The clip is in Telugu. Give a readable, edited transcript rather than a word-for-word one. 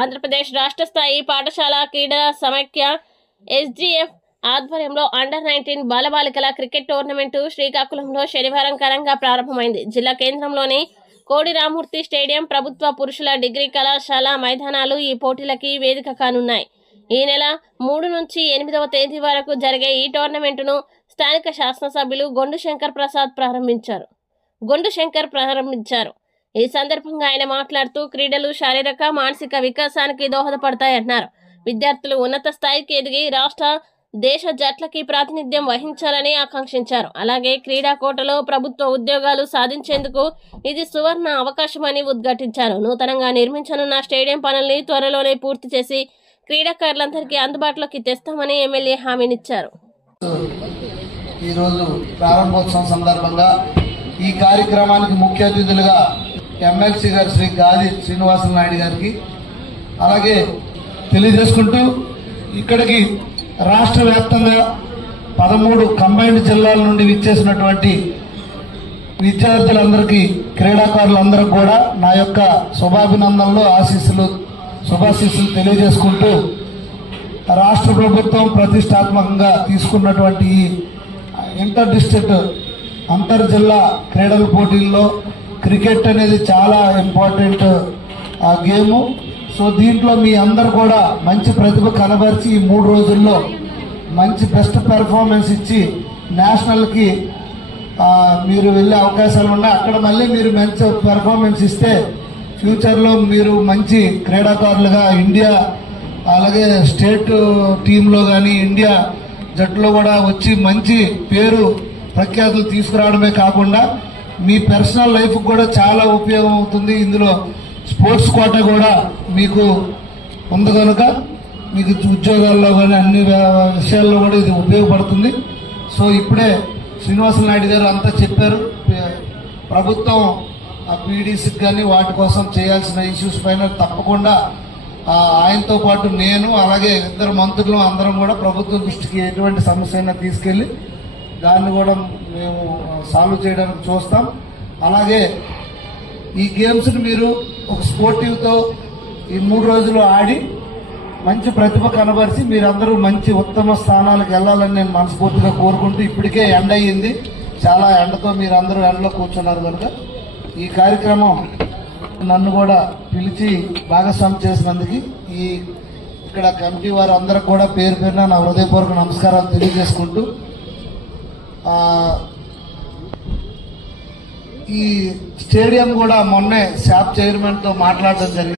ఆంధ్రప్రదేశ్ రాష్ట్ర స్థాయి పాఠశాల క్రీడల సమైక్య ఎస్జీఎఫ్ ఆధ్వర్యంలో అండర్-19 బాలబాలికల క్రికెట్ టోర్నమెంటు శ్రీకాకుళంలో శనివారం ఘనంగా ప్రారంభమైంది. జిల్లా కేంద్రంలోని కోడి రామూర్తి స్టేడియం, ప్రభుత్వ పురుషుల డిగ్రీ కళాశాల మైదానాలు ఈ పోటీలకి వేదిక కానున్నాయి. ఈ నెల 3 నుంచి 8వ తేదీ వరకు జరిగే ఈ టోర్నమెంటును స్థానిక శాసనసభ్యులు గొండు శంకర్ ప్రసాద్ ప్రారంభించారు. ఈ సందర్భంగా ఆయన మాట్లాడుతూ క్రీడలు శారీరక, మానసిక వికాసానికి దోహదపడతాయన్నారు. విద్యార్థులు ఉన్నత స్థాయికి ఎదిగి రాష్ట్ర, దేశ జట్లకి ప్రాతినిధ్యం వహించాలని ఆకాంక్షించారు. అలాగే క్రీడా కోటలో ప్రభుత్వ ఉద్యోగాలు సాధించేందుకు ఇది సువర్ణ అవకాశమని ఉద్ఘాటించారు. నూతనంగా నిర్మించనున్న స్టేడియం పనుల్ని త్వరలోనే పూర్తి చేసి క్రీడాకారులందరికీ అందుబాటులోకి తెస్తామని ఎమ్మెల్యే హామీనిచ్చారు. ఈరోజు ప్రారంభోత్సవం సందర్భంగా ఈ కార్యక్రమానికి ముఖ్య అతిథులుగా ఎమ్మెల్సీ గారు శ్రీ గాది శ్రీనివాసులు నాయుడు గారికి, అలాగే తెలియజేసుకుంటూ ఇక్కడికి రాష్ట్ర వ్యాప్తంగా 13 కంబైన్డ్ జిల్లాల నుండి విచ్చేసినటువంటి విద్యార్థులందరికీ, క్రీడాకారులందరికీ కూడా నా యొక్క శుభాభినందనలు, శుభాశీస్సులు తెలియజేసుకుంటూ రాష్ట్ర ప్రభుత్వం ప్రతిష్టాత్మకంగా తీసుకున్నటువంటి ఈ ఇంటర్ డిస్ట్రిక్ట్ అంతర్జిల్లా క్రీడల పోటీల్లో క్రికెట్ అనేది చాలా ఇంపార్టెంట్ గేము. సో దీంట్లో మీ అందరు కూడా మంచి ప్రతిభ కనబరిచి ఈ 3 రోజుల్లో మంచి బెస్ట్ పెర్ఫార్మెన్స్ ఇచ్చి నేషనల్కి మీరు వెళ్ళే అవకాశాలు ఉన్నాయి. అక్కడ మళ్ళీ మీరు మంచి పెర్ఫార్మెన్స్ ఇస్తే ఫ్యూచర్లో మీరు మంచి క్రీడాకారులుగా ఇండియా, అలాగే స్టేట్ టీంలో కానీ ఇండియా జట్టులో కూడా వచ్చి మంచి పేరు ప్రఖ్యాతులు తీసుకురావడమే కాకుండా మీ పర్సనల్ లైఫ్ కూడా చాలా ఉపయోగం అవుతుంది. ఇందులో స్పోర్ట్స్ కోట కూడా మీకు ఉంది కనుక మీకు ఉద్యోగాల్లో కానీ అన్ని విషయాల్లో కూడా ఇది ఉపయోగపడుతుంది. సో ఇప్పుడే శ్రీనివాసులు నాయుడు గారు అంతా చెప్పారు. ప్రభుత్వం పీడీసీకి కానీ వాటి కోసం చేయాల్సిన ఇష్యూస్ పైన తప్పకుండా ఆయనతో పాటు నేను, అలాగే 2 మంత్రులు అందరం కూడా ప్రభుత్వం దృష్టికి ఎటువంటి సమస్య అయినా తీసుకెళ్లి దాన్ని కూడా మేము సాల్వ్ చేయడానికి చూస్తాం. అలాగే ఈ గేమ్స్ ని మీరు ఒక స్పోర్టివ్తో ఈ 3 రోజులు ఆడి మంచి ప్రతిభ కనబరిచి మీరందరూ మంచి ఉత్తమ స్థానాలకు వెళ్లాలని నేను మనస్ఫూర్తిగా కోరుకుంటూ, ఇప్పటికే ఎండ అయ్యింది, చాలా ఎండతో మీరందరూ ఎండలో కూర్చున్నారు కనుక ఈ కార్యక్రమం నన్ను కూడా పిలిచి భాగస్వామి చేసినందుకు ఇక్కడ కమిటీ వారు అందరికి కూడా పేరు పేరున నా హృదయపూర్వక నమస్కారాలు తెలియజేసుకుంటూ, ఈ స్టేడియం కూడా మొన్నే శాప్ చైర్మన్ తో మాట్లాడడం జరిగింది.